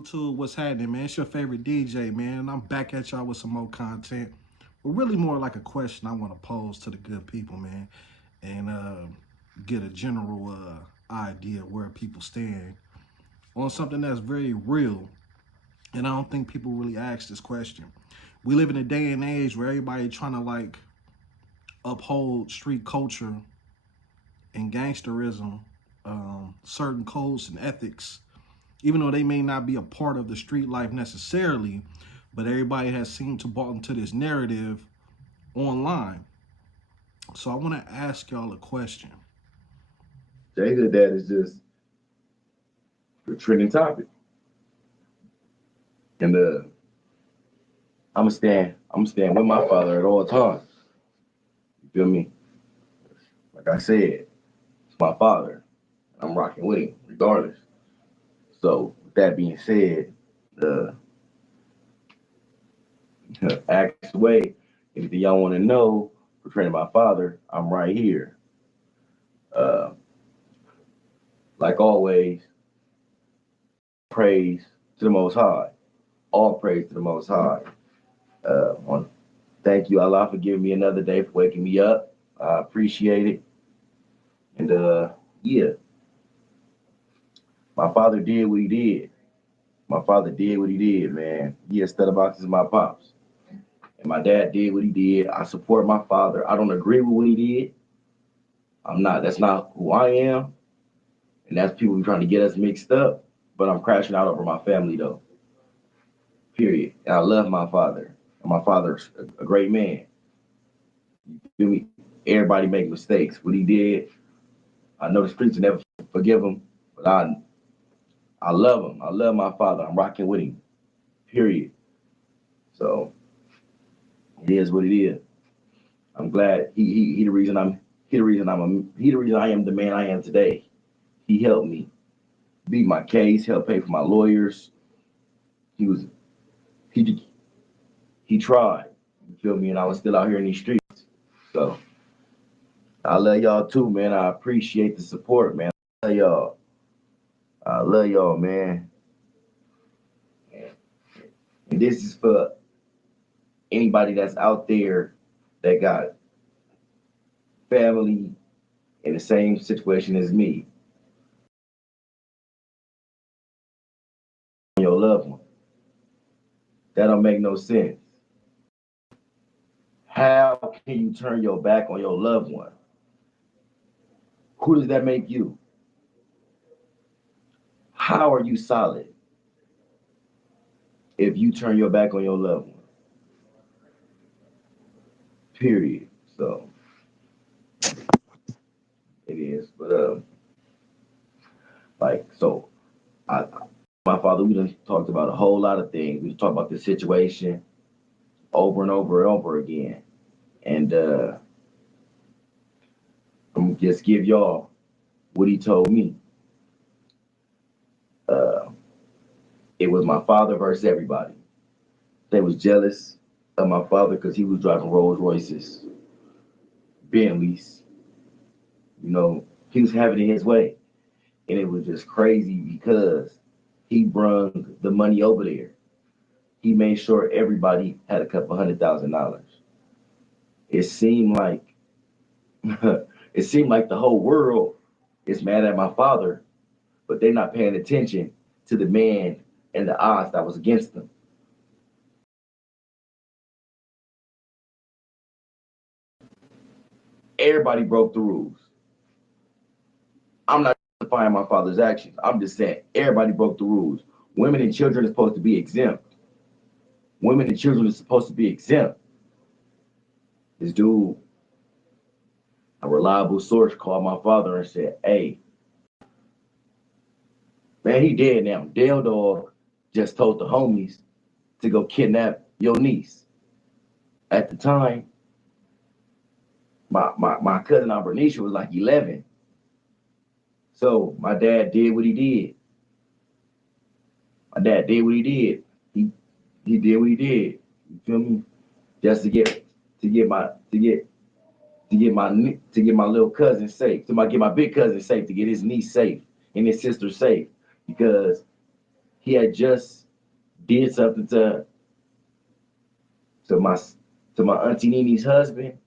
YouTube, what's happening, man? It's your favorite DJ, man. I'm back at y'all with some more content. But really more like a question I want to pose to the good people, man. And get a general idea of where people stand on something that's very real. And I don't think people really ask this question. We live in a day and age where everybody trying to like uphold street culture and gangsterism, certain codes and ethics, even though they may not be a part of the street life necessarily, but everybody has seemed to bought into this narrative online. So I want to ask y'all a question. Jay Hood Dad is just a trending topic. And I'm gonna stand with my father at all times. You feel me? Like I said, it's my father. I'm rocking with him regardless. So with that being said, uh ask away. Anything y'all want to know pertaining to my father, I'm right here. Uh like always, praise to the most high. All praise to the most high. On Thank you, Allah, for giving me another day, for waking me up. I appreciate it. And yeah, my father did what he did. My father did what he did, man. Yes, Studderbox is my pops. And my dad did what he did. I support my father. I don't agree with what he did. That's not who I am. And that's people trying to get us mixed up. But I'm crashing out over my family though. Period. And I love my father. And my father's a great man. You feel me? Everybody make mistakes. What he did, I know the streets will never forgive him, but I love him. I love my father. I'm rocking with him. Period. So it is what it is. I'm glad he the reason I'm he the reason he the reason I am the man I am today. He helped me beat my case, helped pay for my lawyers. He was he he tried. You feel me? And I was still out here in these streets. So I love y'all too, man. I appreciate the support, man. I love y'all. I love y'all, man. And this is for anybody that's out there that got family in the same situation as me, your loved one. That don't make no sense. How can you turn your back on your loved one? Who does that make you? How are you solid if you turn your back on your loved one? Period. So it is. But so I my father, we done talked about a whole lot of things. We talked about this situation over and over and over again. And I'm gonna just give y'all what he told me. Uh, it was my father versus everybody. They was jealous of my father because he was driving Rolls Royces, Bentleys. He was having it his way, and it was just crazy because he brung the money over there. He made sure everybody had a couple $100,000. It seemed like it seemed like the whole world is mad at my father, but they're not paying attention to the man and the odds that was against them. Everybody broke the rules. I'm not justifying my father's actions. I'm just saying everybody broke the rules. Women and children are supposed to be exempt. Women and children are supposed to be exempt. This dude, a reliable source, called my father and said, "Hey, man, he dead now. Dale Dog just told the homies to go kidnap your niece." At the time, my cousin Aunt Bernicia was like 11. So my dad did what he did. My dad did what he did. He did what he did. You feel me? Just to get my to get to get my little cousin safe. Get my big cousin safe. To get his niece safe and his sister safe. Because he had just did something to my to my auntie Nini's husband,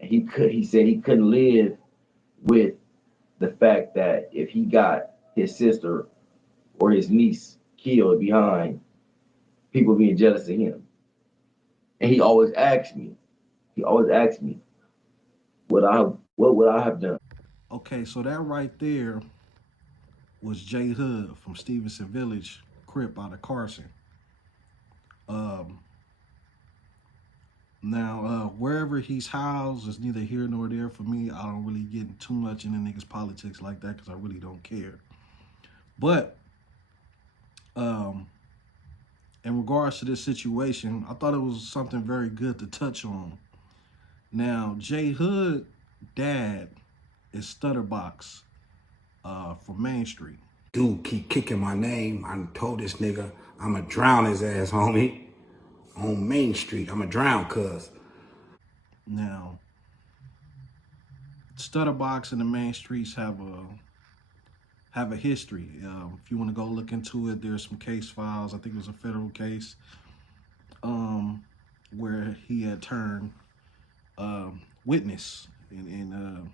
and he said he couldn't live with the fact that if he got his sister or his niece killed behind people being jealous of him. And he always asked me what would I have done? Okay, so that right there was J Hood from Stevenson Village, Crip out of Carson. Um, Now, wherever he's housed is neither here nor there for me. I don't really get too much into niggas' politics like that because I really don't care. But um, in regards to this situation, I thought it was something very good to touch on. Now, J Hood dad is Stutterbox from Main Street. Dude keep kicking my name. I told this nigga I'ma drown his ass, homie. On Main Street. I'ma drown, cuz. Now, Stutterbox and the Main Streets have a history. If you want to go look into it, there's some case files. I think it was a federal case where he had turned witness and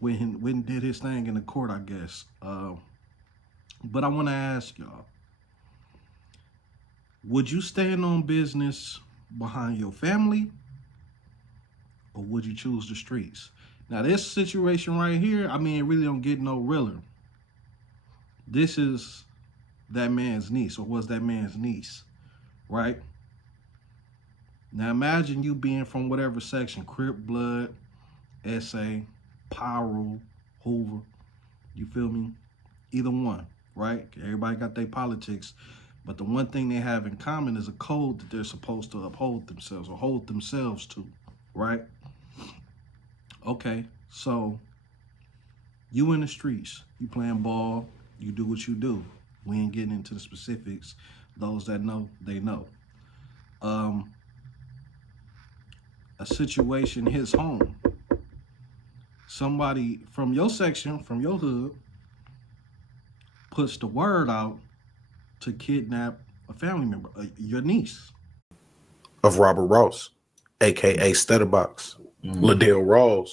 when did his thing in the court, I guess. But I want to ask y'all, would you stand on business behind your family or would you choose the streets? Now, this situation right here, I mean, it really don't get no realer. This is that man's niece, or was that man's niece, right? Now, imagine you being from whatever section, Crip, Blood, SA, Pyro, Hoover, you feel me? Either one, right? Everybody got their politics, but the one thing they have in common is a code that they're supposed to uphold themselves or hold themselves to, right? Okay, so you in the streets, you playing ball, you do what you do. We ain't getting into the specifics. Those that know, they know. A situation hits home. Somebody from your section, from your hood, puts the word out to kidnap a family member, your niece. Of Robert Ross, aka Stutterbox. Liddell Rawls,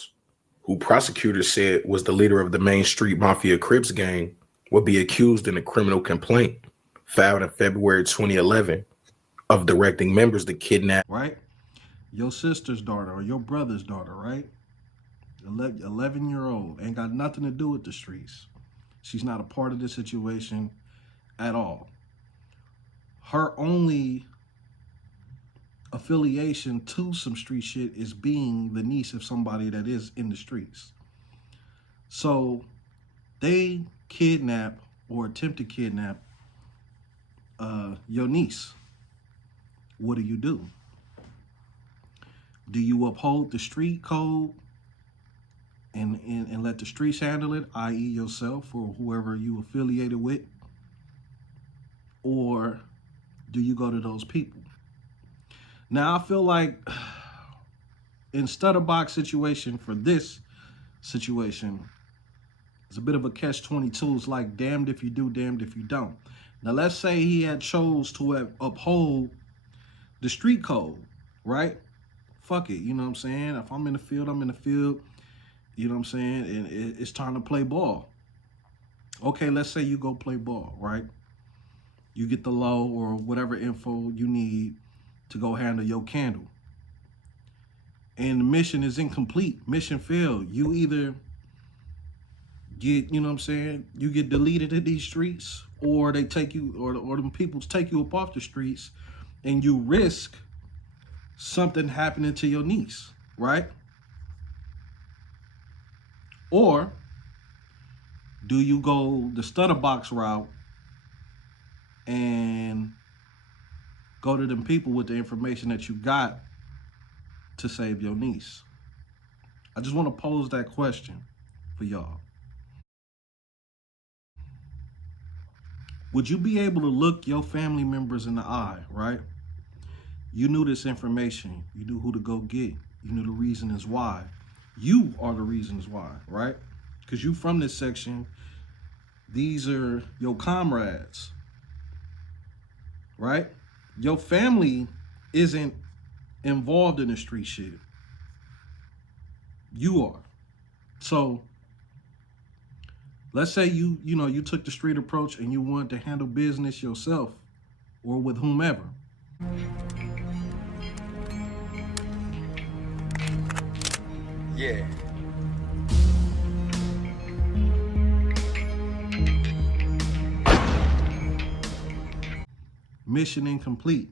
who prosecutors said was the leader of the Main Street Mafia Crips gang, would be accused in a criminal complaint filed in February 2011 of directing members to kidnap. Right? Your sister's daughter or your brother's daughter, right? 11-year-old, ain't got nothing to do with the streets. She's not a part of the situation at all. Her only affiliation to some street shit is being the niece of somebody that is in the streets. So they kidnap or attempt to kidnap your niece. What do? Do you uphold the street code and let the streets handle it, i.e. yourself or whoever you affiliated with? Or do you go to those people? Now, I feel like in Stutterbox situation, for this situation, it's a bit of a catch-22. It's like damned if you do, damned if you don't. Now, let's say he had chose to uphold the street code, right? Fuck it, you know what I'm saying? If I'm in the field, I'm in the field, you know what I'm saying? And it's time to play ball. Okay, let's say you go play ball, right? You get the low or whatever info you need to go handle your candle. And the mission is incomplete. Mission failed. You either get, you know what I'm saying, you get deleted in these streets, or they take you, or them people take you up off the streets, and you risk something happening to your niece, right? Or do you go the Stutterbox route and go to them people with the information that you got to save your niece? I just want to pose that question for y'all. Would you be able to look your family members in the eye, right? You knew this information. You knew who to go get. You knew the reason is why. You are the reasons why, right? Because you from this section. These are your comrades. right? Your family isn't involved in the street shit. You are. So let's say you took the street approach and you wanted to handle business yourself or with whomever. Yeah. Mission incomplete.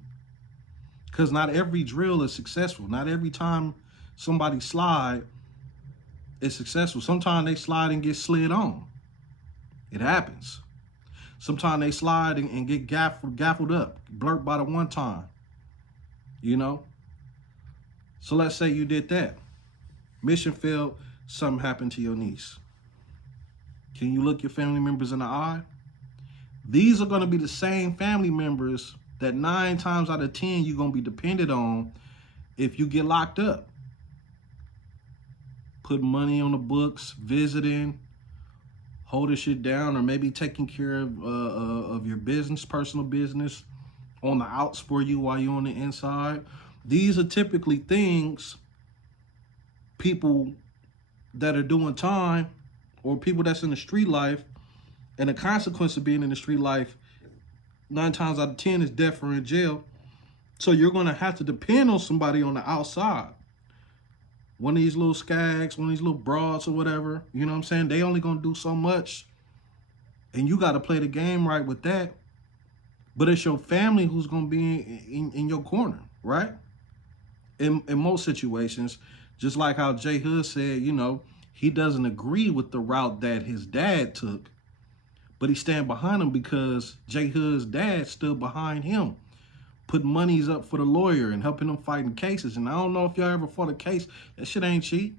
Because not every drill is successful. Not every time somebody slide is successful. Sometimes they slide and get slid on. It happens. Sometimes they slide and get gaffled up, blurred by the one time. You know? So let's say you did that. Mission failed, something happened to your niece. Can you look your family members in the eye? These are going to be the same family members that 9 times out of 10 you're going to be dependent on if you get locked up. Put money on the books, visiting, holding shit down, or maybe taking care of your business, personal business on the outs for you while you're on the inside. These are typically things people that are doing time or people that's in the street life, and the consequence of being in the street life 9 times out of 10 is death or in jail. So you're going to have to depend on somebody on the outside. One of these little skags, one of these little broads or whatever, you know what I'm saying? They only going to do so much. And you got to play the game right with that. But it's your family who's going to be in your corner, right? In most situations, just like how J Hood said, you know, he doesn't agree with the route that his dad took, but he stand behind him because J Hood's dad stood behind him, put monies up for the lawyer and helping him fighting cases. And I don't know if y'all ever fought a case. That shit ain't cheap.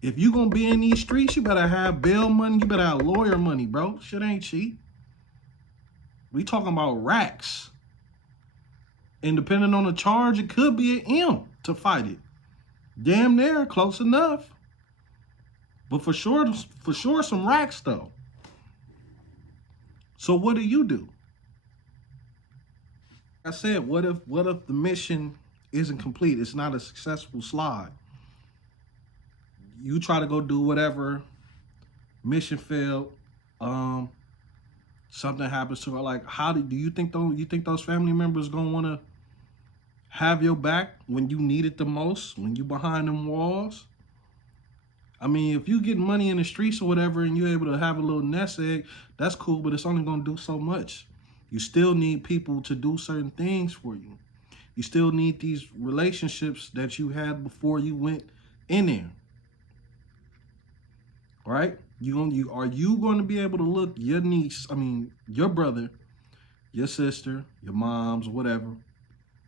If you gonna be in these streets, you better have bail money. You better have lawyer money, bro. Shit ain't cheap. We talking about racks. And depending on the charge, it could be an M to fight it. Damn near, close enough. But for sure some racks though. So what do? I said, what if the mission isn't complete? It's not a successful slide. You try to go do whatever, mission failed, something happens to her. Like, how do you think those family members gonna wanna have your back when you need it the most, when you behind them walls? I mean, if you get money in the streets or whatever and you're able to have a little nest egg, that's cool, but it's only gonna do so much. You still need people to do certain things for you. You still need these relationships that you had before you went in there. All right? Are you going to be able to look your brother, your sister, your moms, whatever,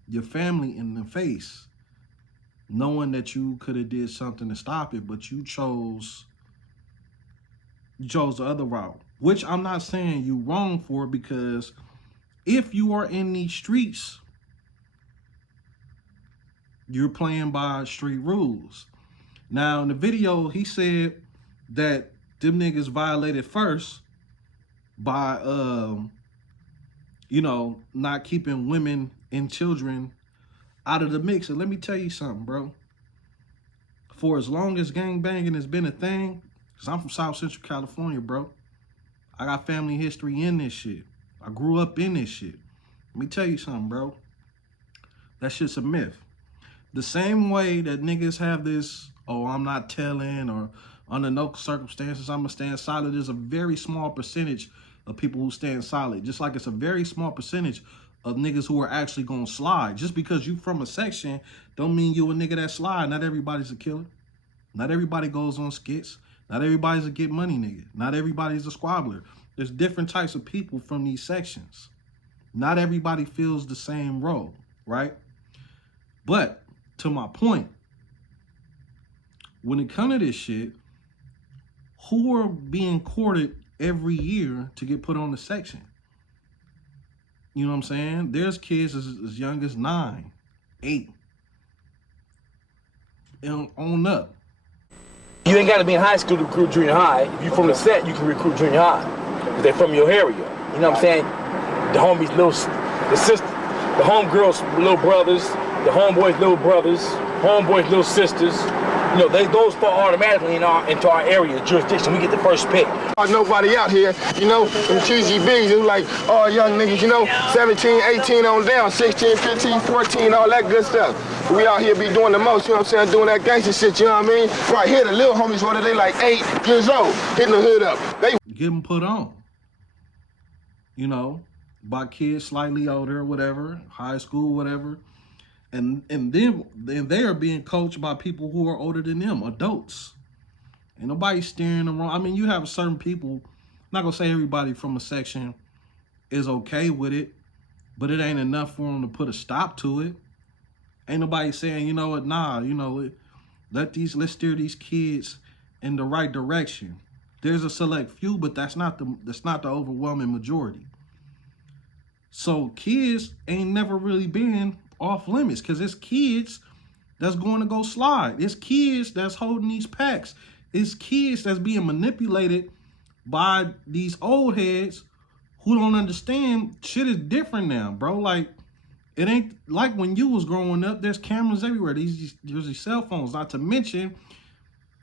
your family in the face, knowing that you could have did something to stop it, but you chose the other route, which I'm not saying you wrong for, because if you are in these streets, you're playing by street rules. Now, in the video, he said that them niggas violated first by, not keeping women and children out of the mix. And let me tell you something, bro. For as long as gangbanging has been a thing, because I'm from South Central California, bro, I got family history in this shit. I grew up in this shit. Let me tell you something, bro. That shit's a myth. The same way that niggas have this, oh, I'm not telling, or under no circumstances I'm gonna stand silent, there's a very small percentage of people who stand silent. Just like it's a very small percentage of niggas who are actually gonna slide. Just because you from a section don't mean you a nigga that slide. Not everybody's a killer. Not everybody goes on skits. Not everybody's a get money nigga. Not everybody's a squabbler. There's different types of people from these sections. Not everybody feels the same role, right? But to my point, when it comes to this shit, who are being courted every year to get put on the section? You know what I'm saying? There's kids as young as 9, 8, and on up. You ain't got to be in high school to recruit junior high. If you from the set, you can recruit junior high. Because they're from your area. You know what I'm saying? The homies, the sister, the homegirls' little brothers, the homeboys' little brothers, homeboys' little sisters. You know, those fall automatically into our area jurisdiction. We get the first pick. Nobody out here, you know, them TGBs, it was like all young niggas, you know, 17, 18 on down, 16, 15, 14, all that good stuff. We out here be doing the most, you know what I'm saying, doing that gangster shit, you know what I mean? Right here, the little homies, whether they like 8 years old, hitting the hood up. They Get them put on, you know, by kids slightly older or whatever, high school, whatever. And then they are being coached by people who are older than them, adults. Ain't nobody steering them wrong. I mean, you have certain people, I'm not gonna say everybody from a section is okay with it, but it ain't enough for them to put a stop to it. Ain't nobody saying, you know what, nah, you know, let's steer these kids in the right direction. There's a select few, but that's not the overwhelming majority. So kids ain't never really been off limits, because it's kids that's going to go slide. It's kids that's holding these packs. It's kids that's being manipulated by these old heads who don't understand shit is different now, bro. Like, it ain't like when you was growing up. There's cameras everywhere. There's these cell phones. Not to mention,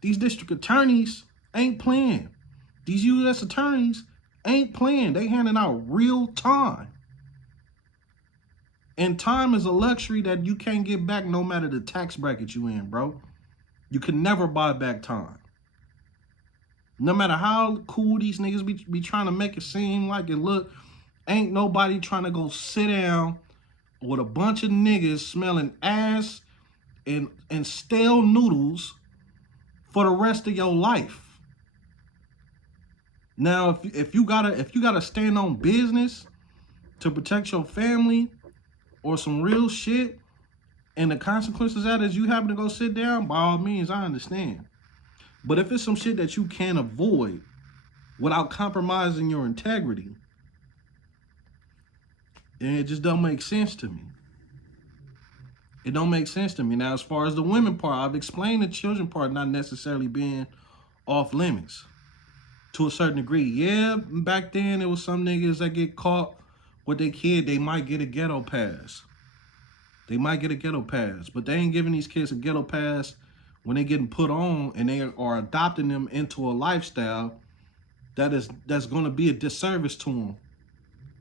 these district attorneys ain't playing. These U.S. attorneys ain't playing. They handing out real time. And time is a luxury that you can't get back no matter the tax bracket you in, bro. You can never buy back time. No matter how cool these niggas be trying to make it seem like it look, ain't nobody trying to go sit down with a bunch of niggas smelling ass and stale noodles for the rest of your life. Now, if you gotta stand on business to protect your family or some real shit, and the consequences of that is you having to go sit down, by all means, I understand. But if it's some shit that you can't avoid without compromising your integrity, then it just don't make sense to me. It don't make sense to me. Now, as far as the women part, I've explained the children part not necessarily being off limits to a certain degree. Yeah, back then there was some niggas that get caught with their kid, they might get a ghetto pass. They might get a ghetto pass, but they ain't giving these kids a ghetto pass when they getting put on and they are adopting them into a lifestyle that's going to be a disservice to them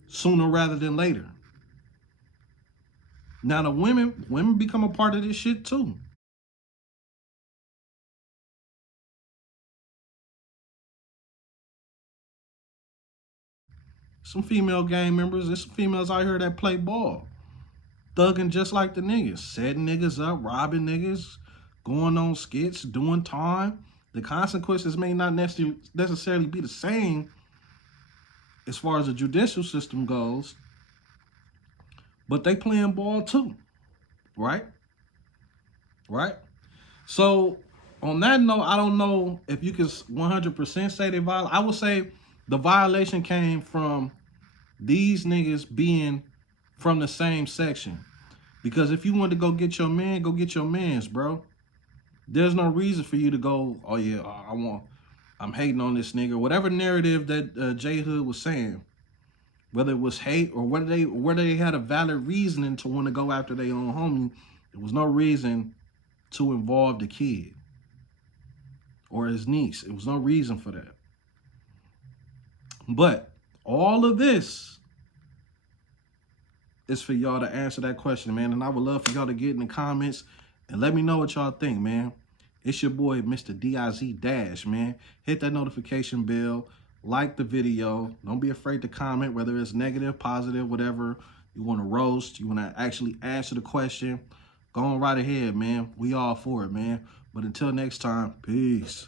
sooner rather than later. Now the women become a part of this shit too. Some female gang members, there's some females out here that play ball. Thugging just like the niggas. Setting niggas up, robbing niggas, going on skits, doing time. The consequences may not necessarily be the same as far as the judicial system goes, but they playing ball too, right? Right? So on that note, I don't know if you can 100% say they violate. I would say the violation came from these niggas being from the same section. Because if you want to go get your man, go get your mans, bro. There's no reason for you to go, oh yeah, I'm hating on this nigga. Whatever narrative that J Hood was saying, whether it was hate or whether they had a valid reasoning to want to go after their own homie, there was no reason to involve the kid or his niece. It was no reason for that. But all of this is for y'all to answer that question, man. And I would love for y'all to get in the comments and let me know what y'all think, man. It's your boy, Mr. DIZ Dash, man. Hit that notification bell. Like the video. Don't be afraid to comment, whether it's negative, positive, whatever. You want to roast, you want to actually answer the question. Go on right ahead, man. We all for it, man. But until next time, peace.